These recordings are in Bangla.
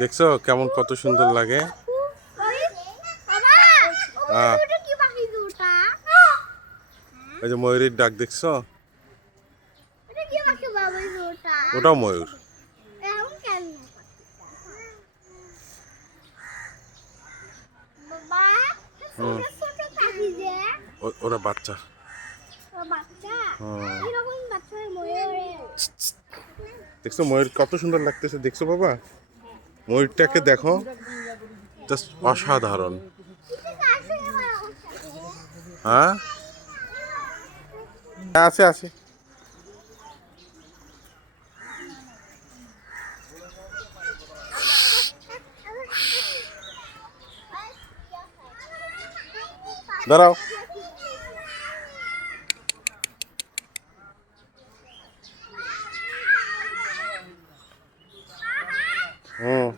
দেখছো কেমন কত সুন্দর লাগে। ওই যে ময়ূরের ডাক দেখছো, ওটাও ময়ূর। ওরা বাচ্চা। দেখছো ময়ূর কত সুন্দর লাগতেছে, দেখছো বাবা? ময়ূরটাকে দেখো, জাস্ট অসাধারণ। হ্যাঁ আছে আছে। দাঁড়াও। হুম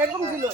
এরকম ছিল।